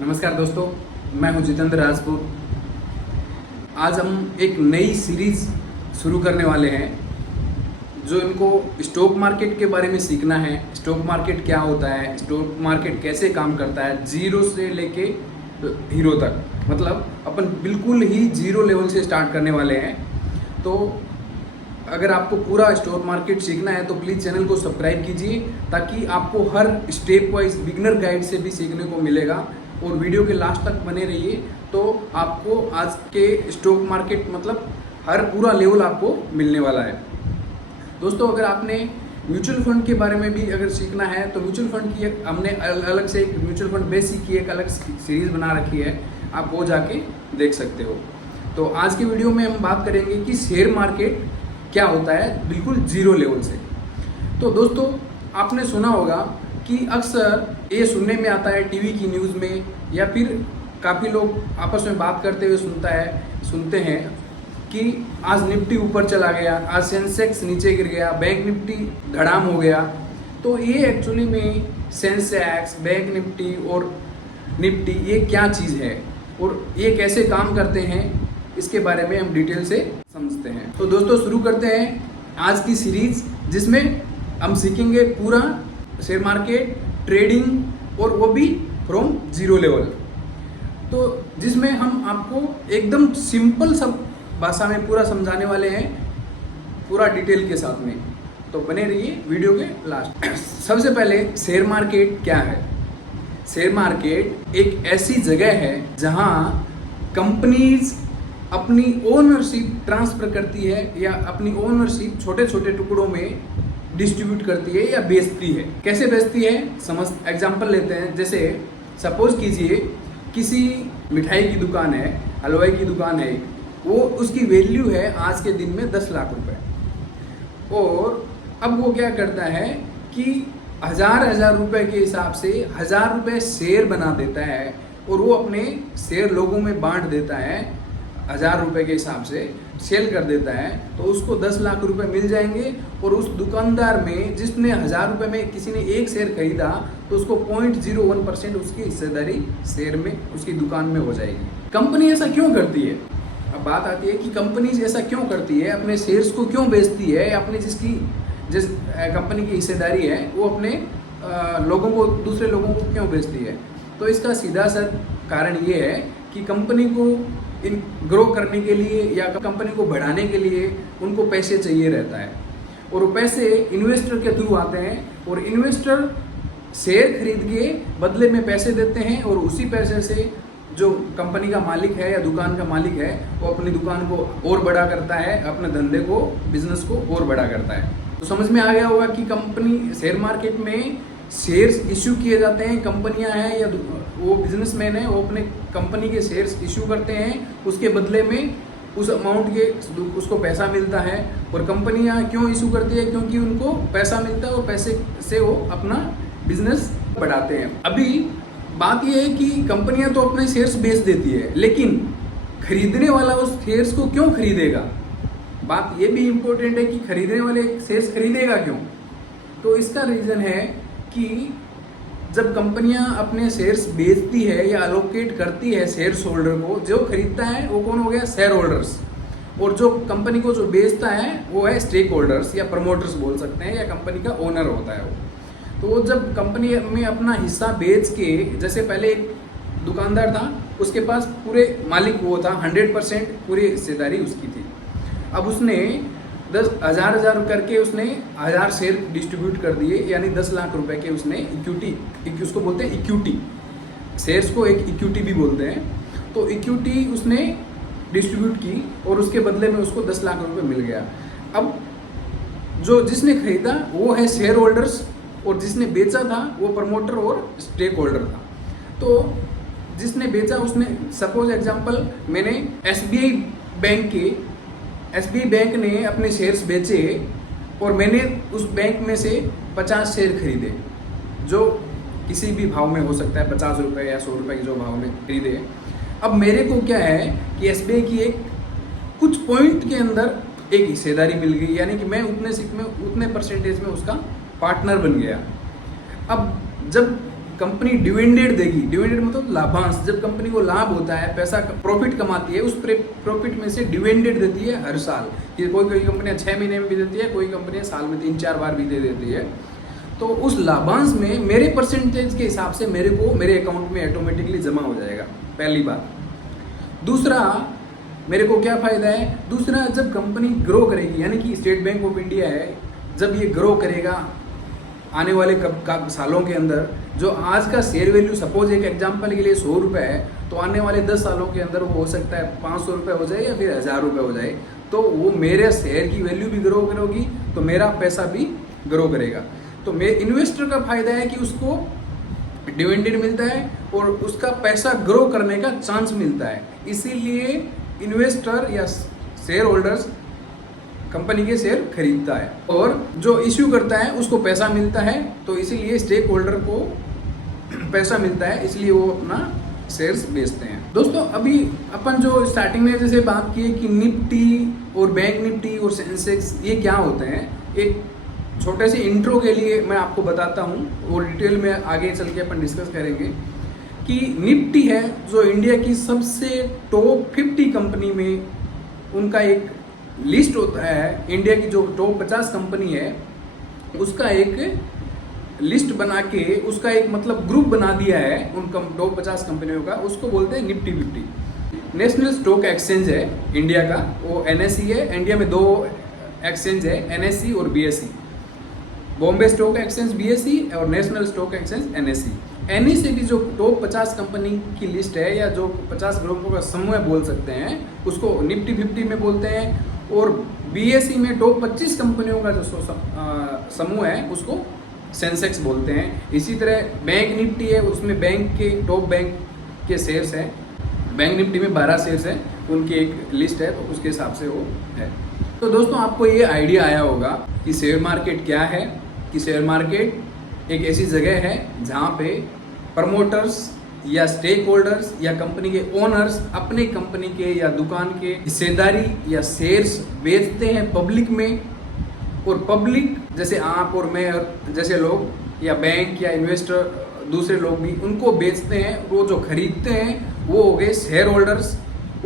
नमस्कार दोस्तों, मैं हूं जितेंद्र राजपूत। आज हम एक नई सीरीज़ शुरू करने वाले हैं जो इनको स्टॉक मार्केट के बारे में सीखना है। स्टॉक मार्केट क्या होता है, स्टॉक मार्केट कैसे काम करता है, जीरो से लेके हीरो तक, मतलब अपन बिल्कुल ही जीरो लेवल से स्टार्ट करने वाले हैं। तो अगर आपको पूरा स्टॉक मार्केट सीखना है तो प्लीज़ चैनल को सब्सक्राइब कीजिए, ताकि आपको हर स्टेप वाइज बिगिनर गाइड से भी सीखने को मिलेगा। और वीडियो के लास्ट तक बने रहिए तो आपको आज के स्टॉक मार्केट मतलब हर पूरा लेवल आपको मिलने वाला है। दोस्तों, अगर आपने म्यूचुअल फंड के बारे में भी अगर सीखना है तो म्यूचुअल फंड की हमने अलग से एक म्यूचुअल फंड बेसिक की एक अलग सीरीज़ बना रखी है, आप वो जाके देख सकते हो। तो आज की वीडियो में हम बात करेंगे कि शेयर मार्केट क्या होता है बिल्कुल जीरो लेवल से। तो दोस्तों, आपने सुना होगा कि अक्सर ये सुनने में आता है टीवी की न्यूज़ में, या फिर काफ़ी लोग आपस में बात करते हुए सुनते हैं कि आज निफ्टी ऊपर चला गया, आज सेंसेक्स नीचे गिर गया, बैंक निफ्टी धड़ाम हो गया। तो ये एक्चुअली में सेंसेक्स, बैंक निफ्टी और निफ्टी ये क्या चीज़ है और ये कैसे काम करते हैं, इसके बारे में हम डिटेल से समझते हैं। तो दोस्तों, शुरू करते हैं आज की सीरीज़, जिसमें हम सीखेंगे पूरा शेयर मार्केट ट्रेडिंग, और वो भी फ्रॉम जीरो लेवल। तो जिसमें हम आपको एकदम सिंपल सब भाषा में पूरा समझाने वाले हैं, पूरा डिटेल के साथ में। तो बने रहिए वीडियो के लास्ट। सबसे पहले शेयर मार्केट क्या है। शेयर मार्केट एक ऐसी जगह है जहां कंपनीज अपनी ओनरशिप ट्रांसफ़र करती है, या अपनी ओनरशिप छोटे छोटे टुकड़ों में डिस्ट्रीब्यूट करती है या बेचती है। कैसे बेचती है, समझ एग्जांपल लेते हैं। जैसे सपोज कीजिए किसी मिठाई की दुकान है, हलवाई की दुकान है, वो उसकी वैल्यू है आज के दिन में 10 लाख रुपए। और अब वो क्या करता है कि हजार रुपए के हिसाब से 1000 रुपए शेयर बना देता है, और वो अपने शेयर लोगों में बांट देता है। 1000 रुपए के हिसाब से सेल कर देता है तो उसको 10 लाख रुपए मिल जाएंगे। और उस दुकानदार में जिसने 1000 रुपए में किसी ने एक शेयर खरीदा तो उसको 0.01% उसकी हिस्सेदारी शेयर में उसकी दुकान में हो जाएगी। कंपनी ऐसा क्यों करती है? अब बात आती है कि कंपनी ऐसा क्यों करती है, अपने शेयर्स को क्यों बेचती है, अपने जिस कंपनी की हिस्सेदारी है वो अपने लोगों को, दूसरे लोगों को क्यों बेचती है। तो इसका सीधा सा कारण ये है कि कंपनी को ग्रो करने के लिए या कंपनी को बढ़ाने के लिए उनको पैसे चाहिए रहता है, और वो पैसे इन्वेस्टर के थ्रू आते हैं। और इन्वेस्टर शेयर खरीद के बदले में पैसे देते हैं, और उसी पैसे से जो कंपनी का मालिक है या दुकान का मालिक है वो अपनी दुकान को और बड़ा करता है, अपने धंधे को, बिजनेस को और बड़ा करता है। तो समझ में आ गया होगा कि कंपनी शेयर मार्केट में शेयर्स इशू किए जाते हैं। कंपनियां हैं या वो बिजनेसमैन है, वो अपने कंपनी के शेयर्स इशू करते हैं, उसके बदले में उस अमाउंट के उसको पैसा मिलता है। और कंपनियां क्यों इशू करती है? क्योंकि उनको पैसा मिलता है और पैसे से वो अपना बिजनेस बढ़ाते हैं। अभी बात यह है कि कंपनियां तो अपने शेयर्स बेच देती है, लेकिन खरीदने वाला उस शेयर्स को क्यों खरीदेगा? बात ये भी इम्पोर्टेंट है कि खरीदने वाले शेयर्स खरीदेगा क्यों? तो इसका रीज़न है कि जब कंपनियां अपने शेयर्स बेचती है या अलोकेट करती है शेयर्स होल्डर को, जो खरीदता है वो कौन हो गया? Share holders. और जो कंपनी को जो बेचता है वो है स्टेक होल्डर्स या प्रमोटर्स बोल सकते हैं, या कंपनी का ओनर होता है वो। तो वो जब कंपनी में अपना हिस्सा बेच के, जैसे पहले एक दुकानदार था, उसके पास पूरे मालिक वो था, 100% पूरी हिस्सेदारी उसकी थी। अब उसने 10,000 करके उसने 1000 शेयर डिस्ट्रीब्यूट कर दिए, यानी 10 लाख रुपए के उसने इक्विटी, उसको बोलते हैं इक्विटी, शेयर्स को एक इक्विटी भी बोलते हैं। तो इक्विटी उसने डिस्ट्रीब्यूट की और उसके बदले में उसको 10 लाख रुपए मिल गया। अब जो जिसने खरीदा वो है शेयर होल्डर्स, और जिसने बेचा था वो प्रमोटर और स्टेक होल्डर था। तो जिसने बेचा उसने, सपोज एग्जांपल, मैंने एसबीआई बैंक ने अपने शेयर्स बेचे और मैंने उस बैंक में से 50 शेयर खरीदे, जो किसी भी भाव में हो सकता है, 50 रुपये या 100 रुपये के जो भाव में खरीदे। अब मेरे को क्या है कि एसबीआई की एक कुछ पॉइंट के अंदर एक हिस्सेदारी मिल गई, यानी कि मैं उतने परसेंटेज में उसका पार्टनर बन गया। अब जब कंपनी डिविडेंड देगी। डिविडेंड मतलब लाभांश। जब कंपनी को लाभ होता है, पैसा प्रॉफिट कमाती है, उस प्रॉफिट में से डिविडेंड देती है हर साल। ये कोई कंपनियां 6 महीने में भी देती है, कोई कंपनियां साल में 3-4 बार भी दे देती है। तो उस लाभांश में मेरे परसेंटेज के हिसाब से मेरे को मेरे अकाउंट में ऑटोमेटिकली जमा हो जाएगा, पहली बात। दूसरा, मेरे को क्या फ़ायदा है? दूसरा, जब कंपनी ग्रो करेगी, यानी कि स्टेट बैंक ऑफ इंडिया है, जब ये ग्रो करेगा आने वाले सालों के अंदर, जो आज का शेयर वैल्यू सपोज एक एग्जांपल के लिए 100 रुपये है, तो आने वाले 10 सालों के अंदर वो हो सकता है 500 रुपये हो जाए या फिर 1000 रुपये हो जाए। तो वो मेरे शेयर की वैल्यू भी ग्रो करेगी, तो मेरा पैसा भी ग्रो करेगा। तो मेरे इन्वेस्टर का फ़ायदा है कि उसको डिविडेंड मिलता है और उसका पैसा ग्रो करने का चांस मिलता है। इसीलिए इन्वेस्टर या शेयर होल्डर्स कंपनी के शेयर खरीदता है और जो इश्यू करता है उसको पैसा मिलता है। तो इसीलिए स्टेक होल्डर को पैसा मिलता है, इसलिए वो अपना शेयर्स बेचते हैं। दोस्तों, अभी अपन जो स्टार्टिंग में जैसे बात की कि निफ्टी और बैंक निफ्टी और सेंसेक्स ये क्या होते हैं, एक छोटे से इंट्रो के लिए मैं आपको बताता हूँ और डिटेल में आगे चल के अपन डिस्कस करेंगे कि निफ्टी है जो इंडिया की सबसे टॉप 50 कंपनी में उनका एक लिस्ट होता है। इंडिया की जो टॉप 50 कंपनी है उसका एक लिस्ट बना के उसका एक मतलब ग्रुप बना दिया है उन टॉप 50 कंपनियों का, उसको बोलते हैं निफ्टी 50। नेशनल स्टॉक एक्सचेंज है इंडिया का, वो NSE है। इंडिया में 2 एक्सचेंज है, NSE और BSE। Bombay stock exchange BSE और national stock exchange NSE। NSE की जो टॉप 50 कंपनी की लिस्ट है या जो 50 ग्रुपों का समूह बोल सकते हैं, उसको निफ्टी 50 में बोलते हैं। और BSE में टॉप 25 कंपनियों का जो समूह है उसको सेंसेक्स बोलते हैं। इसी तरह बैंक निफ्टी है, उसमें बैंक के टॉप बैंक के शेयर्स हैं। बैंक निफ्टी में 12 शेयर्स हैं, उनकी एक लिस्ट है, तो उसके हिसाब से वो है। तो दोस्तों, आपको ये आइडिया आया होगा कि शेयर मार्केट क्या है, कि शेयर मार्केट एक ऐसी जगह है जहाँ पे प्रमोटर्स या स्टेक होल्डर्स या कंपनी के ओनर्स अपने कंपनी के या दुकान के हिस्सेदारी या शेयर्स बेचते हैं पब्लिक में। और पब्लिक जैसे आप और मैं और जैसे लोग या बैंक या इन्वेस्टर दूसरे लोग भी उनको बेचते हैं। वो जो खरीदते हैं वो हो गए शेयर होल्डर्स।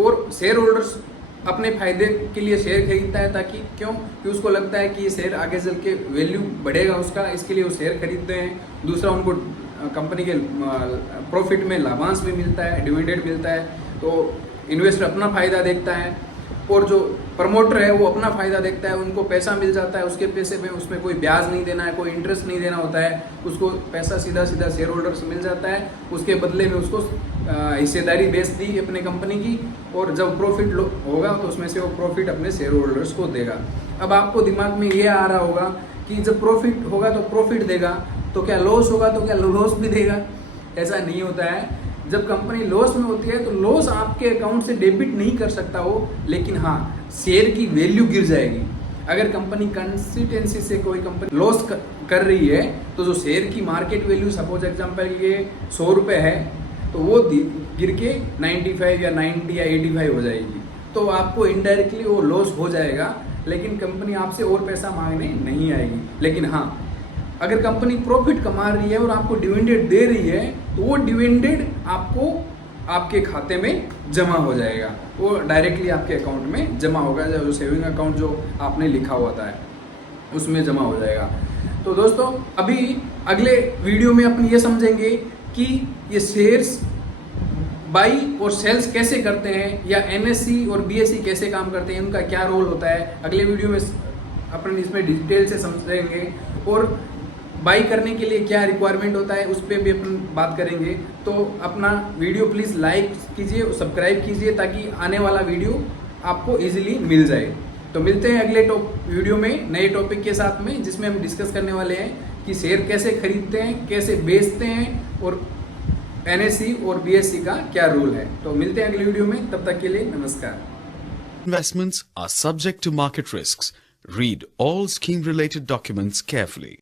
और शेयर होल्डर्स अपने फायदे के लिए शेयर खरीदता है, ताकि क्यों कि उसको लगता है कि ये शेयर आगे चल के वैल्यू बढ़ेगा उसका, इसके लिए वो शेयर खरीदते हैं। दूसरा, उनको कंपनी के प्रॉफिट में लाभांश भी मिलता है, डिविडेंड मिलता है, तो इन्वेस्टर अपना फ़ायदा देखता है। और जो प्रमोटर है वो अपना फ़ायदा देखता है, उनको पैसा मिल जाता है, उसके पैसे में उसमें कोई ब्याज नहीं देना है, कोई इंटरेस्ट नहीं देना होता है, उसको पैसा सीधा सीधा शेयर होल्डर से मिल जाता है। उसके बदले में उसको हिस्सेदारी बेच दी अपने कंपनी की, और जब प्रॉफिट होगा तो उसमें से वो प्रॉफिट अपने शेयर होल्डर्स को देगा। अब आपको दिमाग में ये आ रहा होगा कि जब प्रॉफिट होगा तो प्रॉफिट देगा, तो क्या लॉस होगा तो क्या लॉस भी देगा? ऐसा नहीं होता है। जब कंपनी लॉस में होती है तो लॉस आपके अकाउंट से डेबिट नहीं कर सकता हो, लेकिन हाँ, शेयर की वैल्यू गिर जाएगी। अगर कंपनी कंसिस्टेंसी से कोई कंपनी लॉस कर रही है तो जो शेयर की मार्केट वैल्यू सपोज एग्जांपल ये 100 रुपये है, तो वो गिर के 95 या 90 या 85 हो जाएगी। तो आपको इनडायरेक्टली वो लॉस हो जाएगा, लेकिन कंपनी आपसे और पैसा मांगने नहीं आएगी। लेकिन हाँ, अगर कंपनी प्रॉफिट कमा रही है और आपको डिविडेंड दे रही है, तो वो डिविडेंड आपको आपके खाते में जमा हो जाएगा, वो डायरेक्टली आपके अकाउंट में जमा होगा। जो सेविंग अकाउंट जो आपने लिखा होता है उसमें जमा हो जाएगा। तो दोस्तों, अभी अगले वीडियो में अपन ये समझेंगे कि ये शेयर्स बाई और सेल्स कैसे करते हैं, या NSE और BSE कैसे काम करते हैं, उनका क्या रोल होता है। अगले वीडियो में अपन इसमें डिटेल से समझेंगे। और बाई करने के लिए क्या रिक्वायरमेंट होता है उस पर भी अपन बात करेंगे। तो अपना वीडियो प्लीज़ लाइक कीजिए और सब्सक्राइब कीजिए, ताकि आने वाला वीडियो आपको इजीली मिल जाए। तो मिलते हैं अगले वीडियो में नए टॉपिक के साथ में, जिसमें हम डिस्कस करने वाले हैं कि शेयर कैसे खरीदते हैं, कैसे बेचते हैं, और NSE और BSE का क्या रूल है। तो मिलते हैं अगले वीडियो में, तब तक के लिए नमस्कार। Investments are subject to market risks. Read all scheme-related documents carefully.